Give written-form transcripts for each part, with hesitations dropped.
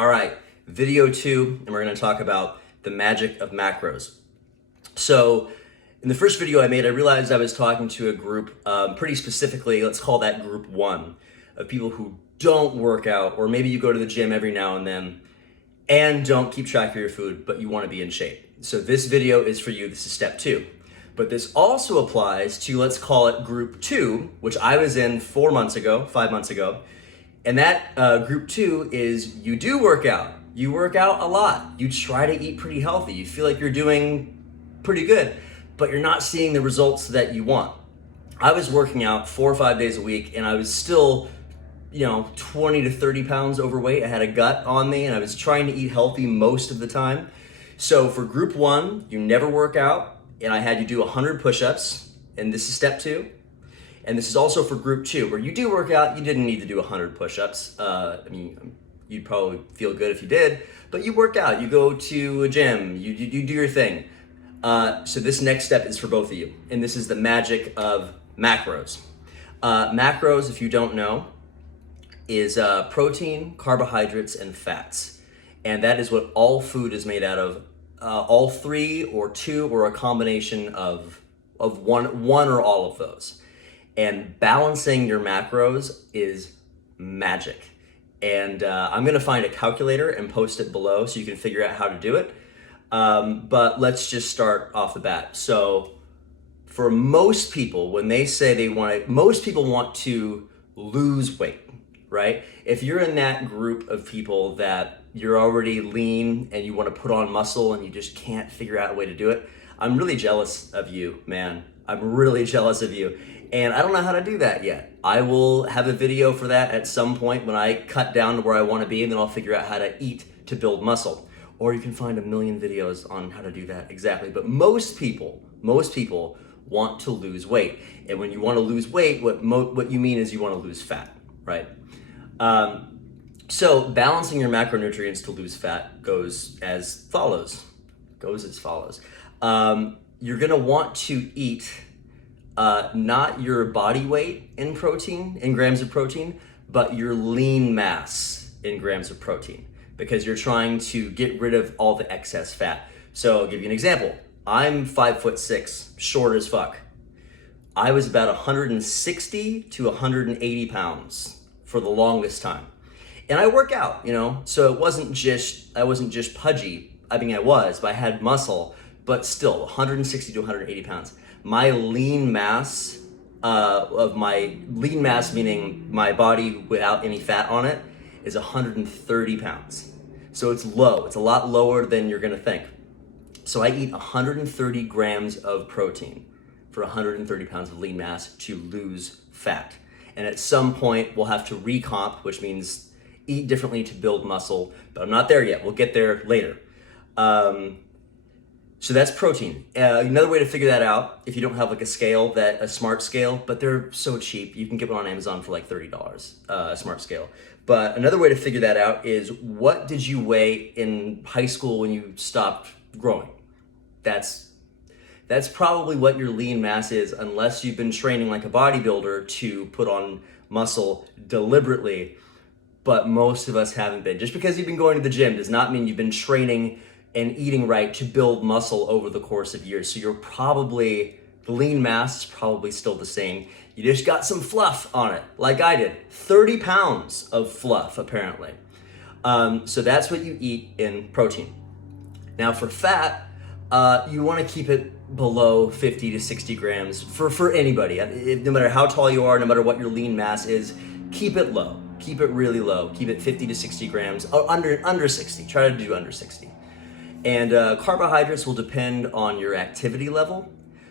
All right, video 2, and we're gonna talk about the magic of macros. So in the first video I made, I realized I was talking to a group, pretty specifically, let's call that group 1, of people who don't work out, or maybe you go to the gym every now and then, and don't keep track of your food, but you wanna be in shape. So this video is for you, this is step 2. But this also applies to, let's call it group 2, which I was in 5 months ago. And that group 2 is you do work out. You work out a lot. You try to eat pretty healthy. You feel like you're doing pretty good, but you're not seeing the results that you want. I was working out 4 or 5 days a week, and I was still, 20 to 30 pounds overweight. I had a gut on me, and I was trying to eat healthy most of the time. So for group 1, you never work out, and I had you do 100 push-ups, and this is step 2. And this is also for group 2, where you do work out, you didn't need to do 100 push-ups. You'd probably feel good if you did, but you work out, you go to a gym, you do your thing. So this next step is for both of you, and this is the magic of macros. Macros, if you don't know, is protein, carbohydrates, and fats. And that is what all food is made out of. All 3 or 2 or a combination of one or all of those. And balancing your macros is magic. And I'm gonna find a calculator and post it below so you can figure out how to do it. But let's just start off the bat. So for most people, when they say most people want to lose weight, right? If you're in that group of people that you're already lean and you want to put on muscle and you just can't figure out a way to do it, I'm really jealous of you, man. I'm really jealous of you. And I don't know how to do that yet. I will have a video for that at some point when I cut down to where I want to be, and then I'll figure out how to eat to build muscle. Or you can find a million videos on how to do that exactly. But most people want to lose weight. And when you want to lose weight, what you mean is you want to lose fat, right? So balancing your macronutrients to lose fat goes as follows. You're gonna want to eat not your body weight in protein, in grams of protein, but your lean mass in grams of protein, because you're trying to get rid of all the excess fat. So I'll give you an example. I'm 5'6", short as fuck. I was about 160 to 180 pounds for the longest time. And I work out, so I wasn't just pudgy. I mean, I was, but I had muscle, but still 160 to 180 pounds. My lean mass, meaning my body without any fat on it, is 130 pounds. So it's low. It's a lot lower than you're gonna think. So I eat 130 grams of protein for 130 pounds of lean mass to lose fat. And at some point we'll have to recomp, which means eat differently to build muscle, but I'm not there yet. We'll get there later. So that's protein. Another way to figure that out, if you don't have like a smart scale, but they're so cheap. You can get one on Amazon for like $30, a smart scale. But another way to figure that out is, what did you weigh in high school when you stopped growing? That's probably what your lean mass is, unless you've been training like a bodybuilder to put on muscle deliberately. But most of us haven't been. Just because you've been going to the gym does not mean you've been training and eating right to build muscle over the course of years. So the lean mass is probably still the same. You just got some fluff on it, like I did. 30 pounds of fluff, apparently. So that's what you eat in protein. Now for fat, you wanna keep it below 50 to 60 grams for anybody. No matter how tall you are, no matter what your lean mass is, keep it low. Keep it really low. Keep it 50 to 60 grams, under 60. Try to do under 60. And carbohydrates will depend on your activity level,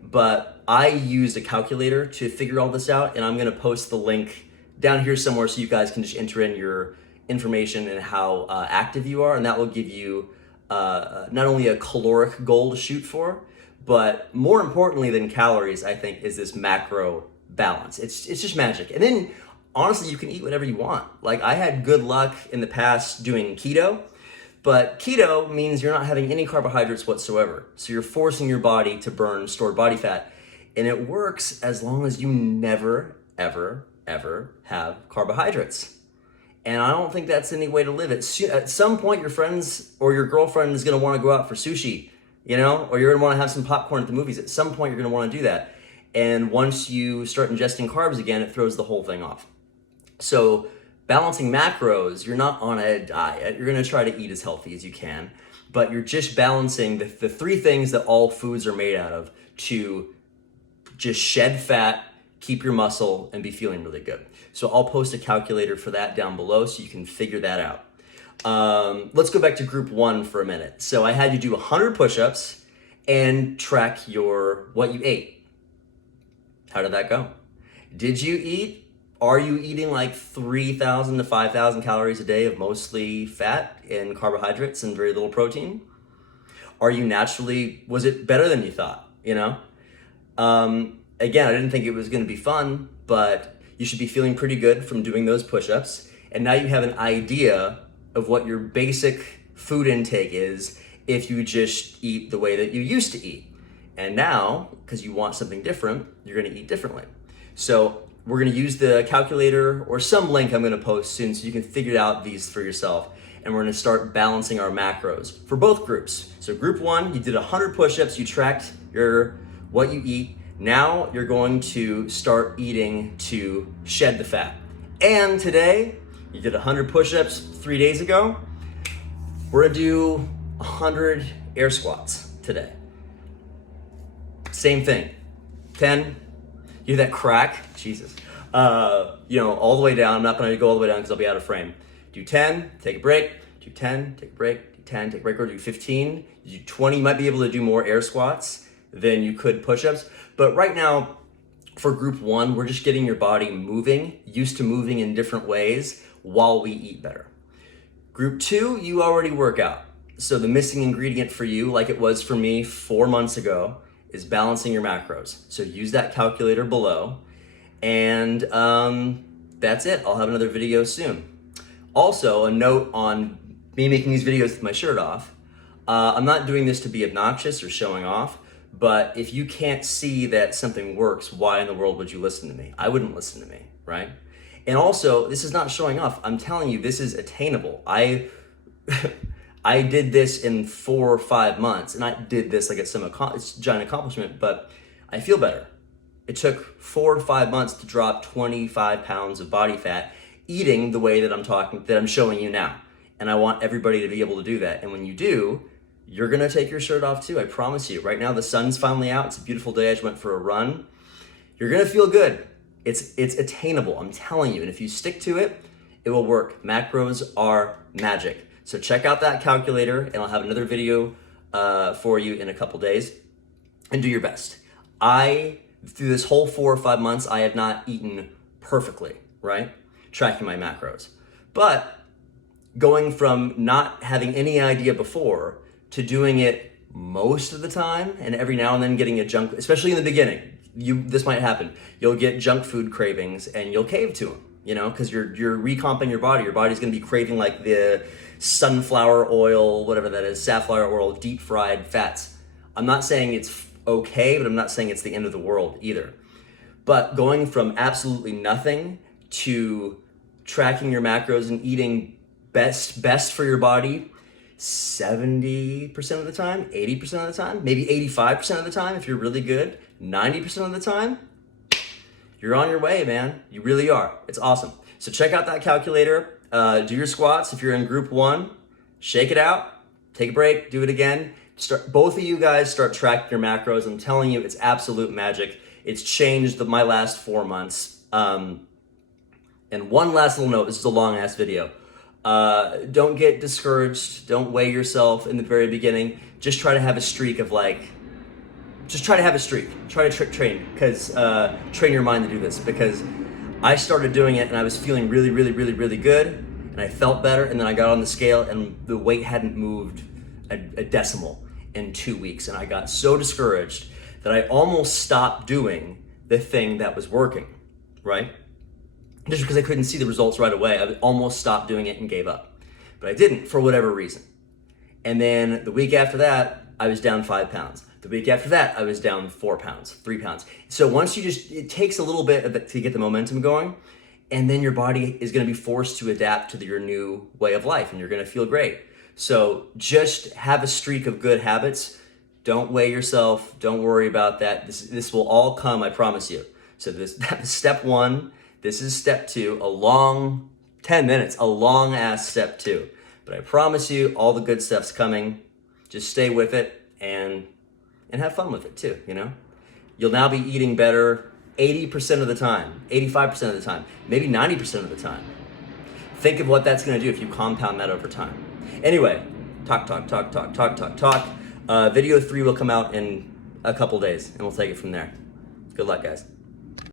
but I used a calculator to figure all this out, and I'm gonna post the link down here somewhere so you guys can just enter in your information and how active you are, and that will give you not only a caloric goal to shoot for, but more importantly than calories, I think, is this macro balance. It's just magic. And then honestly, you can eat whatever you want. Like, I had good luck in the past doing keto, but keto means you're not having any carbohydrates whatsoever. So you're forcing your body to burn stored body fat. And it works as long as you never, ever, ever have carbohydrates. And I don't think that's any way to live it. At some point, your friends or your girlfriend is going to want to go out for sushi, you know, or you're going to want to have some popcorn at the movies. At some point, you're going to want to do that. And once you start ingesting carbs again, it throws the whole thing off. So balancing macros, you're not on a diet. You're going to try to eat as healthy as you can, but you're just balancing the three things that all foods are made out of to just shed fat, keep your muscle, and be feeling really good. So I'll post a calculator for that down below so you can figure that out. Let's go back to group 1 for a minute. So I had you do 100 push-ups and track what you ate. How did that go? Did you eat? Are you eating like 3,000 to 5,000 calories a day of mostly fat and carbohydrates and very little protein? Was it better than you thought, you know? Again, I didn't think it was gonna be fun, but you should be feeling pretty good from doing those push-ups. And now you have an idea of what your basic food intake is if you just eat the way that you used to eat. And now, because you want something different, you're gonna eat differently. So we're gonna use the calculator or some link I'm gonna post soon so you can figure out these for yourself. And we're gonna start balancing our macros for both groups. So group 1, you did 100 push-ups, you tracked what you eat. Now you're going to start eating to shed the fat. And today, you did 100 push-ups 3 days ago. We're gonna do 100 air squats today. Same thing, 10, you do that crack, Jesus. All the way down. I'm not gonna go all the way down because I'll be out of frame. Do 10, take a break, do 10, take a break, do 10, take a break, or do 15, do 20. You might be able to do more air squats than you could push-ups. But right now, for group 1, we're just getting your body moving, used to moving in different ways while we eat better. Group 2, you already work out. So the missing ingredient for you, like it was for me 4 months ago, is balancing your macros. So use that calculator below. And that's it. I'll have another video soon. Also, a note on me making these videos with my shirt off. I'm not doing this to be obnoxious or showing off. But if you can't see that something works, why in the world would you listen to me? I wouldn't listen to me, right? And also, this is not showing off. I'm telling you, this is attainable. I did this in 4 or 5 months, and I did this like it's a giant accomplishment, but I feel better. It took 4 to 5 months to drop 25 pounds of body fat, eating the way that I'm showing you now. And I want everybody to be able to do that. And when you do, you're gonna take your shirt off too, I promise you. Right now, the sun's finally out. It's a beautiful day. I just went for a run. You're gonna feel good. It's attainable, I'm telling you. And if you stick to it, it will work. Macros are magic. So check out that calculator, and I'll have another video for you in a couple days. And do your best. Through this whole 4 or 5 months, I have not eaten perfectly, right? Tracking my macros. But going from not having any idea before to doing it most of the time, and every now and then getting especially in the beginning, this might happen. You'll get junk food cravings and you'll cave to them, because you're recomping your body. Your body's gonna be craving like the sunflower oil, whatever that is, safflower oil, deep fried fats. I'm not saying it's okay, but I'm not saying it's the end of the world either. But going from absolutely nothing to tracking your macros and eating best for your body 70% of the time, 80% of the time, maybe 85% of the time if you're really good, 90% of the time, you're on your way, man. You really are. It's awesome. So check out that calculator. Do your squats if you're in group 1. Shake it out. Take a break. Do it again. Both of you guys start tracking your macros. I'm telling you, it's absolute magic. It's changed my last 4 months. And one last little note. This is a long-ass video. Don't get discouraged. Don't weigh yourself in the very beginning. Just try to have a streak of try to train, because train your mind to do this, because I started doing it and I was feeling really, really, really, really good, and I felt better, and then I got on the scale and the weight hadn't moved a decimal in 2 weeks, and I got so discouraged that I almost stopped doing the thing that was working, right? Just because I couldn't see the results right away, I almost stopped doing it and gave up. But I didn't, for whatever reason. And then the week after that, I was down 5 pounds. The week after that, I was down 4 pounds, 3 pounds. So once it takes a little bit to get the momentum going, and then your body is going to be forced to adapt to your new way of life, and you're going to feel great. So just have a streak of good habits. Don't weigh yourself. Don't worry about that. This will all come, I promise you. So that was step one. This is step two, a long 10 minutes, a long ass step two. But I promise you all the good stuff's coming. Just stay with it and have fun with it too, you know? You'll now be eating better 80% of the time, 85% of the time, maybe 90% of the time. Think of what that's gonna do if you compound that over time. Anyway, talk. Video 3 will come out in a couple days, and we'll take it from there. Good luck, guys.